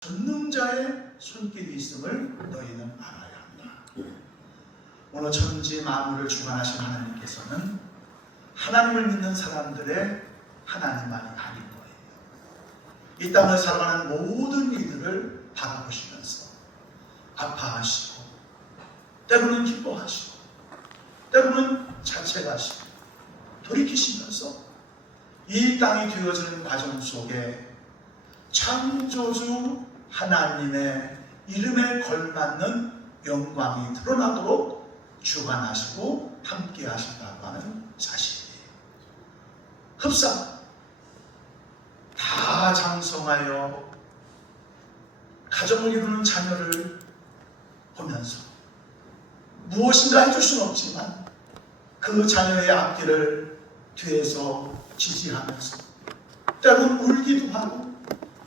전능자의 손길이 있음을 너희는 알아야 한다. 오늘 천지 만물을 주관하신 하나님께서는 하나님을 믿는 사람들의 하나님만이 아닌 거예요. 이 땅을 살아가는 모든 이들을 바라보시면서 아파하시고 때로는 기뻐하시고 때로는 자책하시고 돌이키시면서 이 땅이 되어지는 과정 속에 창조주 하나님의 이름에 걸맞는 영광이 드러나도록 주관하시고 함께 하신다고 하는 사실이에요. 흡사 다 장성하여 가정을 이루는 자녀를 보면서 무엇인가 해줄 수는 없지만 그 자녀의 앞길을 뒤에서 지지하면서 때로는 울기도 하고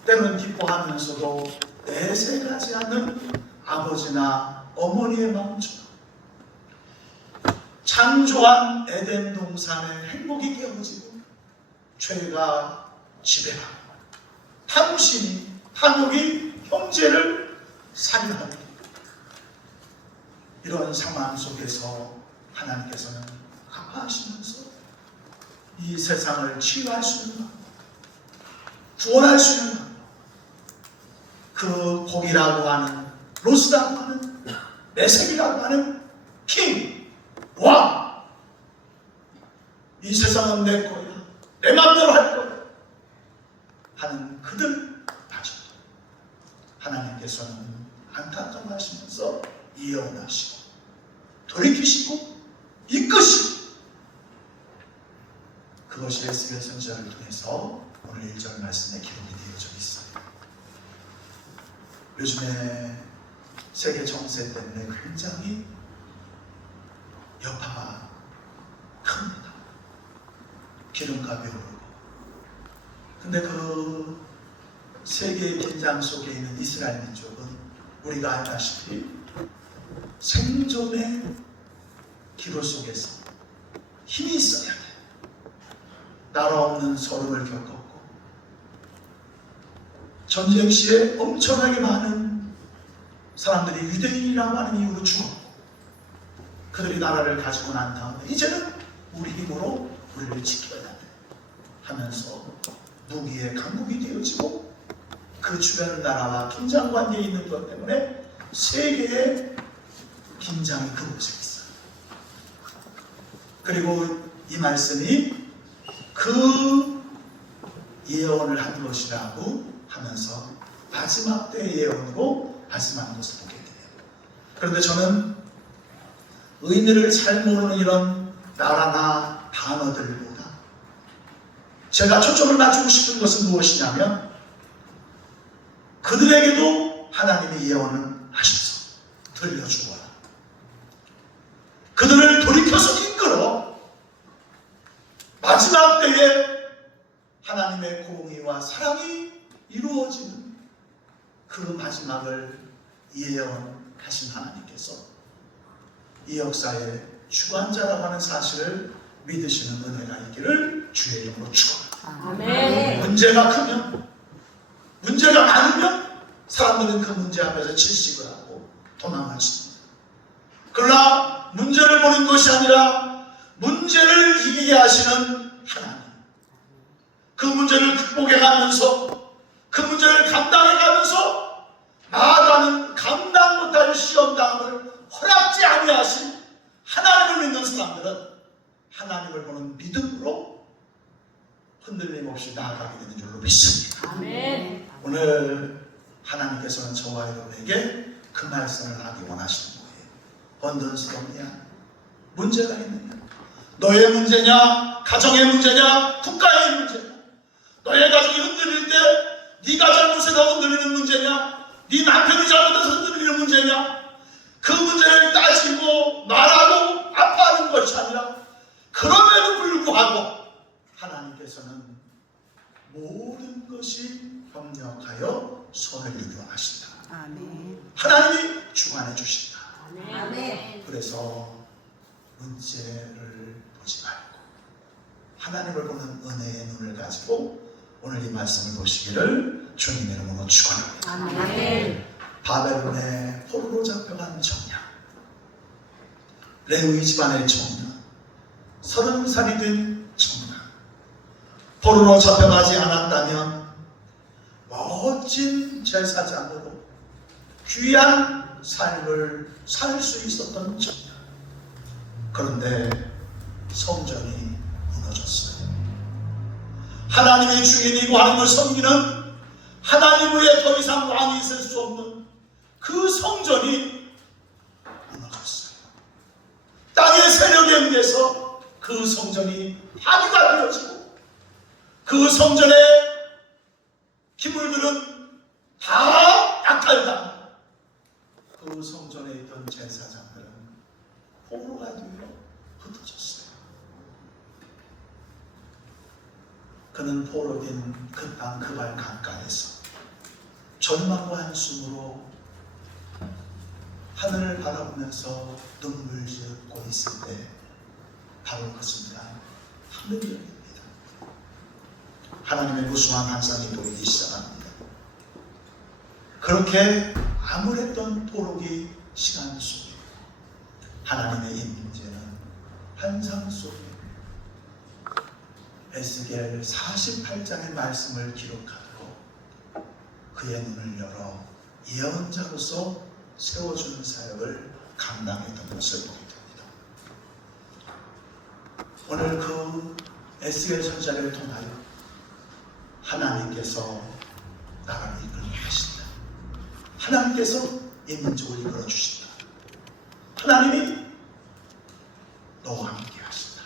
때로는 기뻐하면서도 내색하지 않는 아버지나 어머니의 마음처럼 창조한 에덴 동산의 행복이 깨어지고 죄가 지배하고 탐심이 탐욕이 형제를 살인하는 이런 상황 속에서 하나님께서는 아파하시면서 이 세상을 치유할 수 있는 방법, 구원할 수 있는 방법, 그 복이라고 하는 로스라고 하는 내색이라고 하는 킹, 왕, 이 세상은 내 거야, 내 마음대로 할 거야 하는 그들 마저 하나님께서는 안타까워하시면서 예언하시고 돌이키시고 이끄시고, 그것이 에스겔 선지자를 통해서 오늘 1절 말씀에 기록이 되어져 있어요. 요즘에 세계 정세 때문에 굉장히 여파가 큽니다. 기름값이 오르고. 근데 그 세계의 긴장 속에 있는 이스라엘 민족은 우리가 알다시피 생존의 기로 속에서 힘이 있어야 돼. 나라 없는 서름을 겪었고 전쟁 시에 엄청나게 많은 사람들이 유대인이라고 하는 이유로 죽었고 그들이 나라를 가지고 난 다음에 이제는 우리 힘으로 우리를 지켜야 돼 하면서 무기의 강국이 되어지고 그 주변 나라와 긴장 관계에 있는 것 때문에 세계의 긴장이 그곳에 있어요. 그리고 이 말씀이 그 예언을 한 것이라고 하면서 마지막 때의 예언으로 말씀하는 것을 보게 돼요. 그런데 저는 의미를 잘 모르는 이런 나라나 단어들보다 제가 초점을 맞추고 싶은 것은 무엇이냐면 그들에게도 하나님의 예언은 하셔서 들려주거라. 그들을 돌이켜서 이끌어 마지막 때에 하나님의 공의와 사랑이 이루어지는 그 마지막을 예언하신 하나님께서 이 역사의 주관자라고 하는 사실을 믿으시는 은혜가 있기를 주의 이름으로 축원합니다. 아멘. 문제가 크면, 문제가 많으면 사람들은 그 문제 앞에서 질식을 하고 도망가십니다. 그러나 문제를 보는 것이 아니라 문제를 이기게 하시는 하나님, 그 문제를 극복해 가면서 그 문제를 감당해 가면서 나아가는 감당 못할 시험당을 허락지 아니하신 하나님을 믿는 사람들은 하나님을 보는 믿음으로 흔들림 없이 나아가게 되는 줄로 믿습니다. 아멘. 오늘 하나님께서는 저와 여러분에게 그 말씀을 하기 원하시는 거예요. 번던스럽냐? 문제가 있느냐? 너의 문제냐? 가정의 문제냐? 국가의 문제냐? 너의 가정이 흔들릴 때 네가 잘못해서 흔들리는 문제냐? 네 남편이 잘못해서 흔들리는 문제냐? 그 문제를 따지고 말하고 아파하는 것이 아니라 그럼에도 불구하고 하나님께서는 모든 것이 협력하여 선을 이루어하신다. 아멘. 하나님이 주관해 주신다. 아멘. 그래서 문제를 보지 말고 하나님을 보는 은혜의 눈을 가지고 오늘 이 말씀을 보시기를 주님의 이름으로 축원합니다. 아멘. 바벨론의 포로로 잡혀간 청년, 레위 집안의 청년, 30살이 된 청년, 포로로 잡혀가지 않았다면 멋진 제사장으로 귀한 삶을 살 수 있었던 청년. 그런데 성전이 무너졌어요. 하나님의 주인이고 하나님을 섬기는, 하나님 외에 더 이상 왕이 있을 수 없는 그 성전이 무너졌어요. 땅의 세력에 의해서 그 성전이 파괴가 되어지고, 그 성전의 기물들은 다 약탈당하고, 그 성전에 있던 제사장들은 포로가 되어 흩어졌어요. 그는 포로된 그 땅 그 발 강가에서 절망과 한숨으로 하늘을 바라보면서 눈물 짓고 있을 때 바로 그 순간 하늘이 열립니다. 하나님의 무수한 환상이 보이기 시작합니다. 그렇게 암울했던 포로기 시간 속에 하나님의 임재는 환상 속에 에스겔 48장의 말씀을 기록하고 그의 눈을 열어 예언자로서 세워주는 사역을 감당했던 것을 보게 됩니다. 오늘 그 에스겔 선지자를 통하여 하나님께서 나라를 이끌고 계신다. 하나님께서 이 민족을 이끌어 주신다. 하나님이 너와 함께 하신다.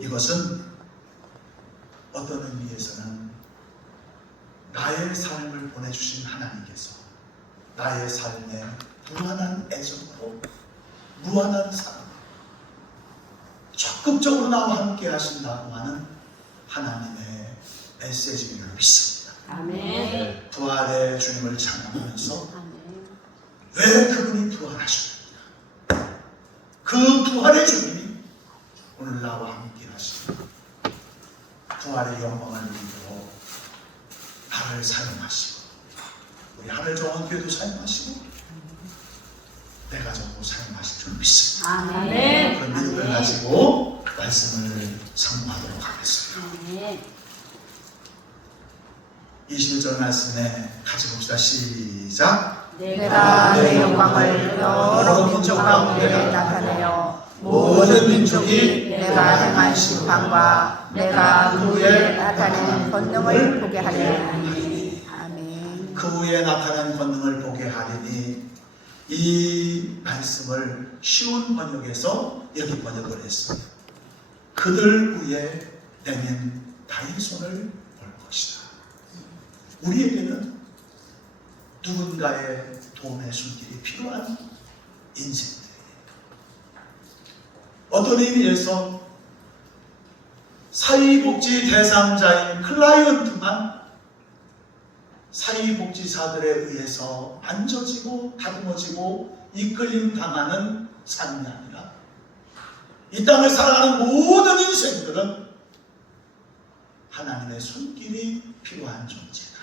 이것은 어떤 의미에서는 나의 삶을 보내주신 하나님께서 나의 삶에 무한한 애정으로, 무한한 사랑, 적극적으로 나와 함께 하신다고 하는 하나님의 메시지를 믿습니다. 아멘. 부활의 주님을 찬양하면서 아멘. 왜 그분이 부활하셨느냐, 그 부활의 주님이 오늘 나와 함께 하시고 부활의 영광을 누리도록 나를 사용하시고 우리 하늘정원교회도 사용하시고 내 가정도 사용하실 줄 믿습니다. 아멘. 그런 믿음을 가지고 말씀을 상고하도록 하겠습니다. 아멘. 21절 말씀에 같이 봅시다. 시작. 내가 내 영광을 여러 민족 가운데 나타내어 모든 민족이 내가 행한 심판과 내가 그 후에 나타낸 권능을 보게 하리니. 아멘. 그 후에 나타난 권능을 보게 하리니, 이 말씀을 쉬운 번역에서 이렇게 번역을 했어요. 그들 위에 내민 나의 손을 볼 것이다. 우리에게는 누군가의 도움의 손길이 필요한 인생들이에요. 어떤 의미에서 사회복지 대상자인 클라이언트만 사회복지사들에 의해서 만져지고 다듬어지고 이끌림 당하는 삶이 아니라 이 땅을 살아가는 모든 인생들은 하나님의 손길이 필요한 존재다.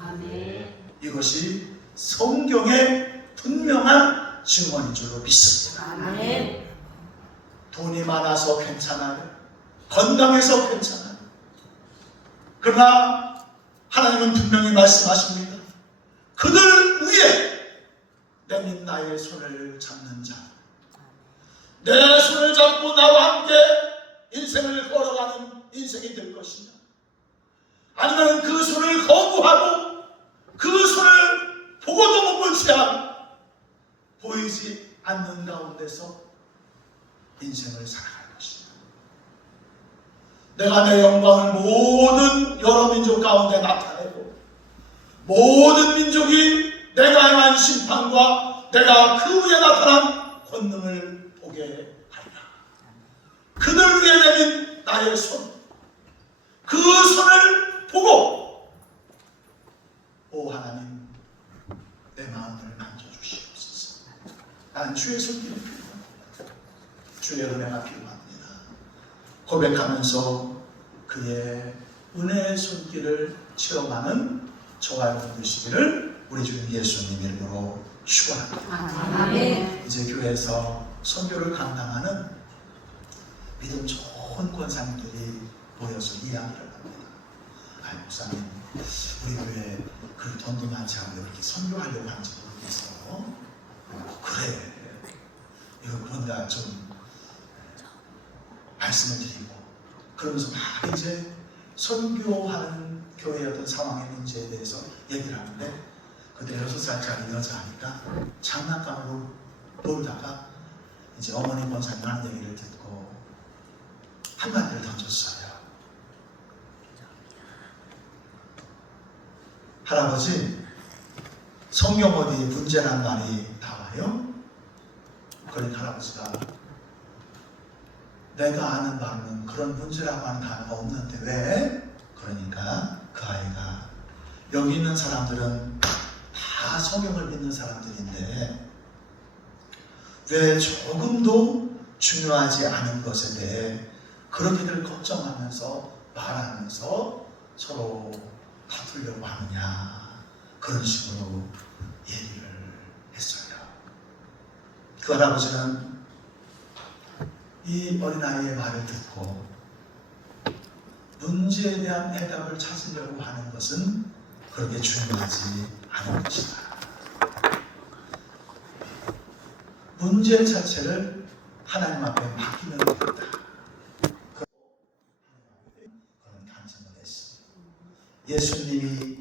아멘. 이것이 성경의 분명한 증언인 줄로 믿습니다. 아멘. 돈이 많아서 괜찮아요. 건강해서 괜찮아요. 그러나 하나님은 분명히 말씀하십니다. 그들 위에 내민 나의 손을 잡는 자, 내 손을 잡고 나와 함께 인생을 걸어가는 인생이 될 것이냐, 아니면 그 손을 거부하고 그 손을 보고도 못 본 채 보이지 않는 가운데서 인생을 살아갈 것이냐. 내가 내 영광을 모든 여러 민족 가운데 나타내고 모든 민족이 내가 행한 심판과 내가 그 후에 나타난 권능을 보게 하리라. 그들 위에 내민 나의 손, 그 손을 보고 오 하나님, 내 마음을 만져주시옵소서. 난 주의 손길이 필요합니다. 주의 은혜가 필요합니다. 고백하면서 그의 은혜의 손길을 체험하는 저와 여러분 되시기를 우리 주님 예수님 이름으로 축원합니다. 아멘. 이제 교회에서 선교를 감당하는 믿음 좋은 권사님들이 모여서 이야기를 합니다. 아이 목사님, 우리 교회 그 돈도 많지 않은데 이렇게 선교하려고 하는지 모르겠어. 그래, 이거 뭔가 좀 말씀을 드리고 그러면서 막 이제 선교하는 교회의 어떤 상황의 문제에 대해서 얘기를 하는데 그때 6살짜리 여자아이가 장난감으로 놀다가 이제 어머니 권사님 하는 얘기를 듣고 한마디를 던졌어요. 할아버지, 성경 어디 문제란 말이 나와요? 그러니까 할아버지가 내가 아는 바로는 그런 문제라고 하는 단어가 없는데 왜? 그러니까 그 아이가 여기 있는 사람들은 다 성경을 믿는 사람들인데 왜 조금도 중요하지 않은 것에 대해 그렇게들 걱정하면서 말하면서 서로 다투려고 하느냐, 그런 식으로 얘기를 했어요. 그 할아버지는 이 어린아이의 말을 듣고 문제에 대한 해답을 찾으려고 하는 것은 그렇게 중요하지 않은 것이다. 문제 자체를 하나님 앞에 맡기면 되겠다. 그런 단정을 했습니다. 예수님이